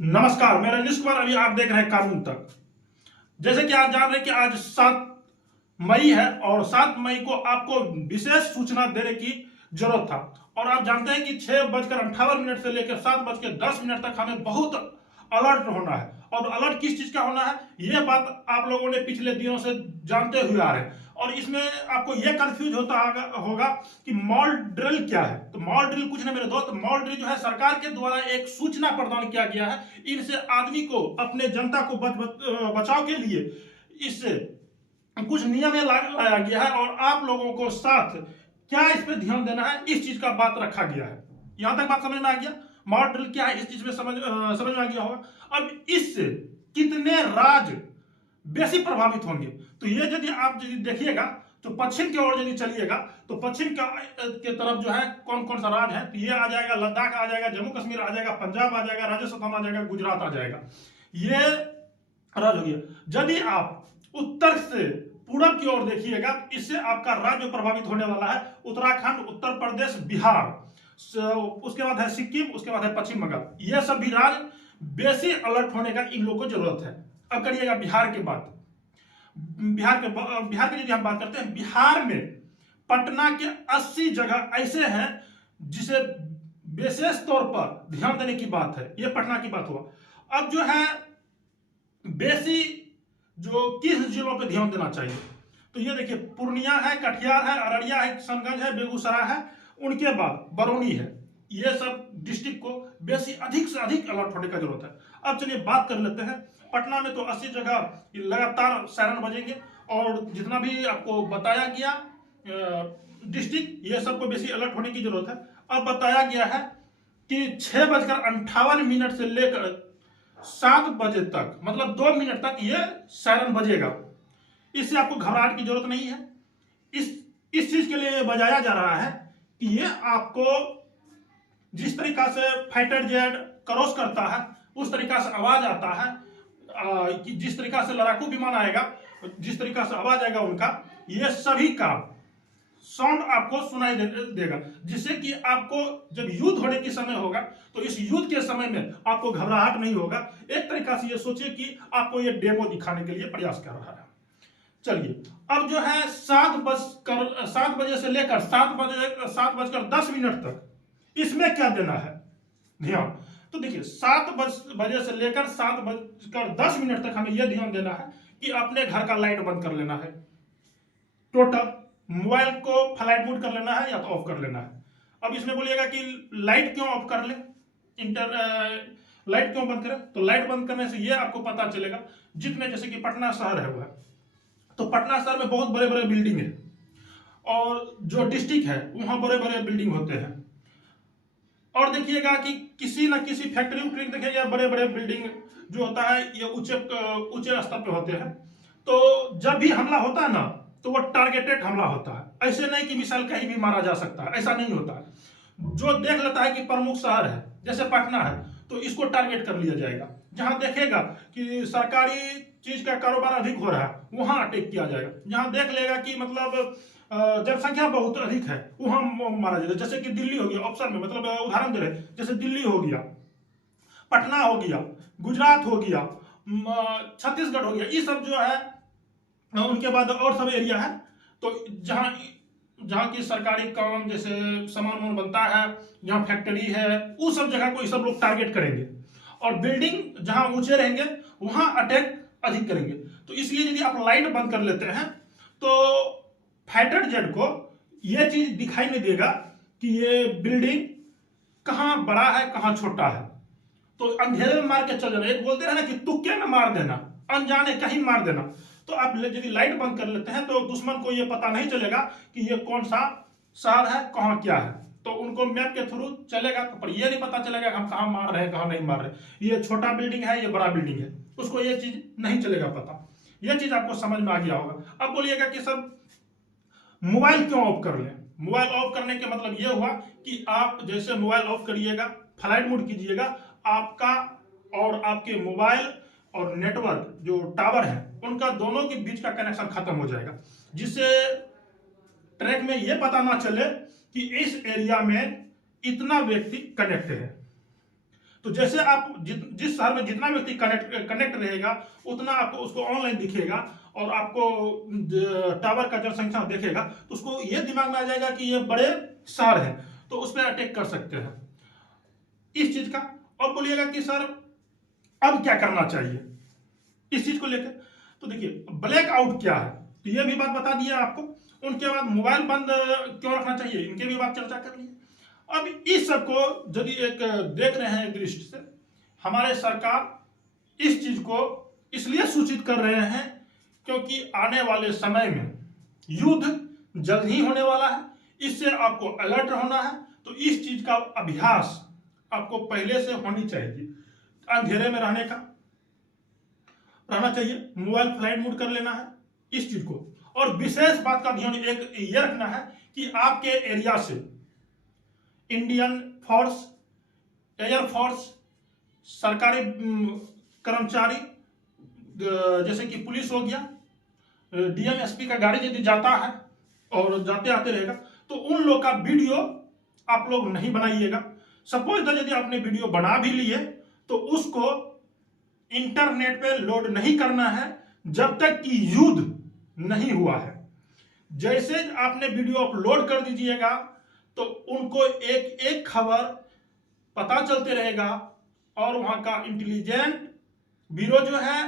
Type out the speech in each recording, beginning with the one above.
नमस्कार, मैं रजनीश कुमार। अभी आप देख रहे हैं कानून तक। जैसे कि आप जान रहे हैं कि आज 7 मई है और 7 मई को आपको विशेष सूचना देने की जरूरत था। और आप जानते हैं कि 6:58 से लेकर 7:10 तक हमें बहुत अलर्ट होना है। और अलर्ट किस चीज का होना है, यह बात आप लोगों ने पिछले दिनों से जानते हुए आ रहे हैं। और इसमें आपको यह कंफ्यूज होता होगा कि मॉल ड्रिल क्या है। तो मॉल ड्रिल कुछ नहीं मेरे दोस्त, मॉल ड्रिल जो है सरकार के द्वारा एक सूचना प्रदान किया गया है। इनसे आदमी को, अपने जनता को बचाव के लिए इससे कुछ नियम लाया गया है। और आप लोगों को साथ क्या इस पे ध्यान देना है, इस चीज का बात रखा गया है। यहां तक बात समझ में आ गया। मॉल ड्रिल क्या है, इस चीज में समझ में आ गया होगा। अब इससे कितने राज्य बेसी प्रभावित होंगे, तो ये यदि आप देखिएगा तो पश्चिम की ओर यदि चलिएगा तो पश्चिम के तरफ जो है कौन कौन सा राज्य है, तो ये आ जाएगा, लद्दाख आ जाएगा, जम्मू कश्मीर आ जाएगा, पंजाब आ जाएगा, राजस्थान आ जाएगा, गुजरात आ जाएगा। ये राज्य हो गया। यदि आप उत्तर से पूरब की ओर देखिएगा, इससे आपका राज्य प्रभावित होने वाला है उत्तराखंड, उत्तर प्रदेश, बिहार, उसके बाद है सिक्किम, उसके बाद है पश्चिम बंगाल। ये सभी राज्य बेसी अलर्ट होने का इन लोगों को जरूरत है। अब करिएगा बिहार की बात। बिहार की यदि हम बात करते हैं, बिहार में पटना के 80 जगह ऐसे हैं जिसे विशेष तौर पर ध्यान देने की बात है। यह पटना की बात हुआ। अब जो है बेसी जो किस जिलों पे ध्यान देना चाहिए, तो ये देखिए, पूर्णिया है, कटिहार है, अररिया है, किशनगंज है, बेगूसराय है, उनके बाद बरौनी है। ये सब डिस्ट्रिक्ट को बेसी अधिक से अधिक अलर्ट होने का जरूरत है। अब चलिए बात कर लेते हैं। पटना में तो 80 जगह लगातार सायरन बजेंगे। और जितना भी आपको बताया गया डिस्ट्रिक्ट, ये सबको बेसी अलर्ट होने की जरूरत है। अब बताया गया है कि 6:58 से लेकर 7 बजे तक, मतलब 2 मिनट तक ये सायरन बजेगा। इससे आपको घबराहट की जरूरत नहीं है। इस चीज के लिए बजाया जा रहा है कि ये आपको जिस तरीका से फाइटर जेट क्रॉस करता है उस तरीका से आवाज आता है, कि जिस तरीका से लड़ाकू विमान आएगा, जिस तरीका से आवाज आएगा उनका, ये सभी का साउंड आपको सुनाई देगा। जिससे कि आपको जब युद्ध होने के समय होगा तो इस युद्ध के समय में आपको घबराहट नहीं होगा। एक तरीका से ये सोचिए कि आपको ये डेमो दिखाने के लिए प्रयास कर रहा है। चलिए, अब जो है 7 बजे से लेकर 7:10 तक इसमें क्या देना है ध्यान। तो देखिए, 7 बजे से लेकर 7:10 तक हमें यह ध्यान देना है कि अपने घर का लाइट बंद कर लेना है टोटल। मोबाइल को फ्लाइट मोड कर लेना है या तो ऑफ कर लेना है। अब इसमें बोलिएगा कि लाइट क्यों ऑफ कर ले, लाइट क्यों बंद करें, तो लाइट बंद करने से ये आपको पता चलेगा, जितने जैसे कि पटना शहर है वह, तो पटना शहर में बहुत बड़े बड़े बिल्डिंग है और जो डिस्ट्रिक्ट है वहां बड़े बड़े बिल्डिंग होते हैं। और देखिएगा कि किसी न किसी फैक्ट्री उक्ट्री देखिएगा, बड़े बड़े बिल्डिंग जो होता है ये ऊंचे स्तर पे होते हैं। तो जब भी हमला होता है ना, तो वो टारगेटेड हमला होता है। ऐसे नहीं कि मिसाइल कहीं भी मारा जा सकता है, ऐसा नहीं होता है। जो देख लेता है कि प्रमुख शहर है जैसे पटना है तो इसको टारगेट कर लिया जाएगा। जहां देखेगा कि सरकारी चीज का कारोबार अधिक हो रहा है वहां अटैक किया जाएगा। जहां देख लेगा कि मतलब जनसंख्या बहुत अधिक है वहां मारा जाएगा। जैसे कि दिल्ली हो गया ऑप्शन में, मतलब उदाहरण दे रहे, जैसे दिल्ली हो गया, पटना हो गया, गुजरात हो गया, छत्तीसगढ़ हो गया, ये सब जो है। उनके बाद और सब एरिया है तो जहां जहां की सरकारी काम जैसे सामान बनता है, जहां फैक्ट्री है, उस सब जगह को ये सब लोग टारगेट करेंगे। और बिल्डिंग जहां ऊंचे रहेंगे वहां अटैक अधिक करेंगे। तो इसलिए यदि आप लाइट बंद कर लेते हैं तो फाइटर जेट को यह चीज दिखाई नहीं देगा कि ये बिल्डिंग कहां बड़ा है कहां छोटा है। तो अंधेरे में मार के चल जाना, एक बोलते हैं ना कि तुक्के में मार देना, अनजाने कहीं मार देना। तो आप यदि लाइट बंद कर लेते हैं तो दुश्मन को यह पता नहीं चलेगा कि ये कौन सा शहर है, कहां क्या है। तो उनको मैप के थ्रू चलेगा तो पर यह नहीं पता चलेगा कि हम कहां मार रहे हैं कहां नहीं मार रहे, ये छोटा बिल्डिंग है ये बड़ा बिल्डिंग है, उसको ये चीज नहीं चलेगा पता। यह चीज आपको समझ में आ गया होगा। अब बोलिएगा कि सर मोबाइल क्यों ऑफ कर लें। मोबाइल ऑफ करने के मतलब यह हुआ कि आप जैसे मोबाइल ऑफ करिएगा, फ्लाइट मोड कीजिएगा, आपका और आपके मोबाइल और नेटवर्क जो टावर है उनका दोनों के बीच का कनेक्शन खत्म हो जाएगा। जिससे ट्रैक में यह पता ना चले कि इस एरिया में इतना व्यक्ति कनेक्ट है। तो तो जैसे आप जिस शहर में जितना व्यक्ति कनेक्ट रहेगा उतना आपको उसको ऑनलाइन दिखेगा और आपको टावर का जनसंख्या देखेगा, तो उसको ये दिमाग में आ जाएगा कि ये बड़े शहर है, तो उस पर अटैक कर सकते हैं इस चीज का। और बोलिएगा कि सर अब क्या करना चाहिए इस चीज को लेकर, तो देखिए ब्लैकआउट क्या है, तो ये भी बात बता दिया आपको। उनके बाद मोबाइल बंद क्यों रखना चाहिए, इनके भी बात चर्चा कर ली। अब इस सब को यदि एक देख रहे हैं दृष्टि से, हमारे सरकार इस चीज को इसलिए सूचित कर रहे हैं क्योंकि आने वाले समय में युद्ध जल्द ही होने वाला है, इससे आपको अलर्ट होना है। तो इस चीज का अभ्यास आपको पहले से होनी चाहिए, अंधेरे में रहना चाहिए, मोबाइल फ्लाइट मोड कर लेना है इस चीज को। और विशेष बात का ध्यान एक ये रखना है कि आपके एरिया से इंडियन फोर्स, एयर फोर्स, सरकारी कर्मचारी जैसे कि पुलिस हो गया, डीएम एसपी का गाड़ी यदि जाता है और जाते आते रहेगा, तो उन लोग का वीडियो आप लोग नहीं बनाइएगा। सपोज यदि आपने वीडियो बना भी लिए तो उसको इंटरनेट पे लोड नहीं करना है जब तक कि युद्ध नहीं हुआ है। जैसे आपने वीडियो अपलोड कर दीजिएगा तो उनको एक एक खबर पता चलते रहेगा और वहां का इंटेलिजेंट ब्यूरो जो है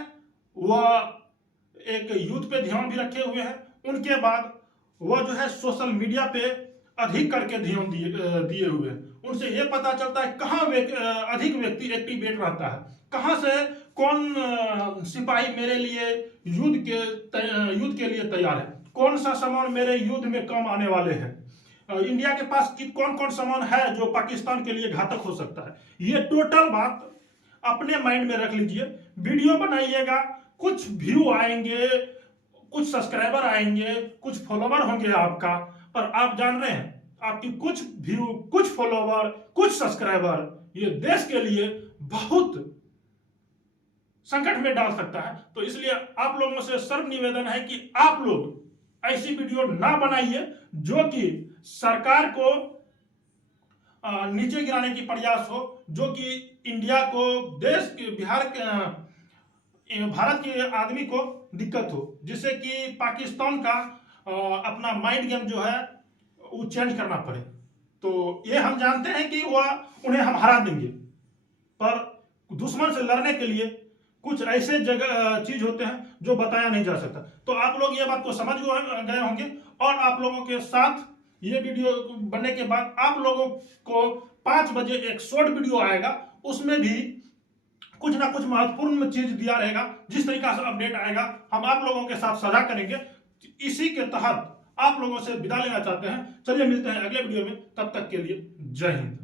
वह एक युद्ध पे ध्यान भी रखे हुए हैं। उनके बाद वह जो है सोशल मीडिया पे अधिक करके ध्यान दिए हुए हैं। उनसे यह पता चलता है कहाँ अधिक व्यक्ति एक्टिवेट रहता है, कहाँ से कौन सिपाही मेरे लिए युद्ध के लिए तैयार है, कौन सा सामान मेरे युद्ध में काम आने वाले हैं, इंडिया के पास कौन कौन सामान है जो पाकिस्तान के लिए घातक हो सकता है। ये टोटल बात अपने माइंड में रख लीजिए। वीडियो बनाइएगा, कुछ व्यू आएंगे, कुछ सब्सक्राइबर आएंगे, कुछ फॉलोवर होंगे आपका, पर आप जान रहे हैं आपकी कुछ व्यू, कुछ फॉलोवर, कुछ सब्सक्राइबर ये देश के लिए बहुत संकट में डाल सकता है। तो इसलिए आप लोगों से सर्व निवेदन है कि आप लोग ऐसी वीडियो ना बनाइए जो कि सरकार को नीचे गिराने की प्रयास हो, जो कि इंडिया को, देश के, भारत के आदमी को दिक्कत हो, जिससे कि पाकिस्तान का अपना माइंड गेम जो है वो चेंज करना पड़े। तो ये हम जानते हैं कि वह उन्हें हम हरा देंगे, पर दुश्मन से लड़ने के लिए कुछ ऐसे जगह चीज होते हैं जो बताया नहीं जा सकता। तो आप लोग ये बात को समझ गए होंगे। और आप लोगों के साथ ये वीडियो बनने के बाद आप लोगों को 5 बजे एक शॉर्ट वीडियो आएगा, उसमें भी कुछ ना कुछ महत्वपूर्ण चीज दिया रहेगा। जिस तरीका से अपडेट आएगा हम आप लोगों के साथ साझा करेंगे। इसी के तहत आप लोगों से विदा लेना चाहते हैं। चलिए मिलते हैं अगले वीडियो में, तब तक के लिए जय हिंद।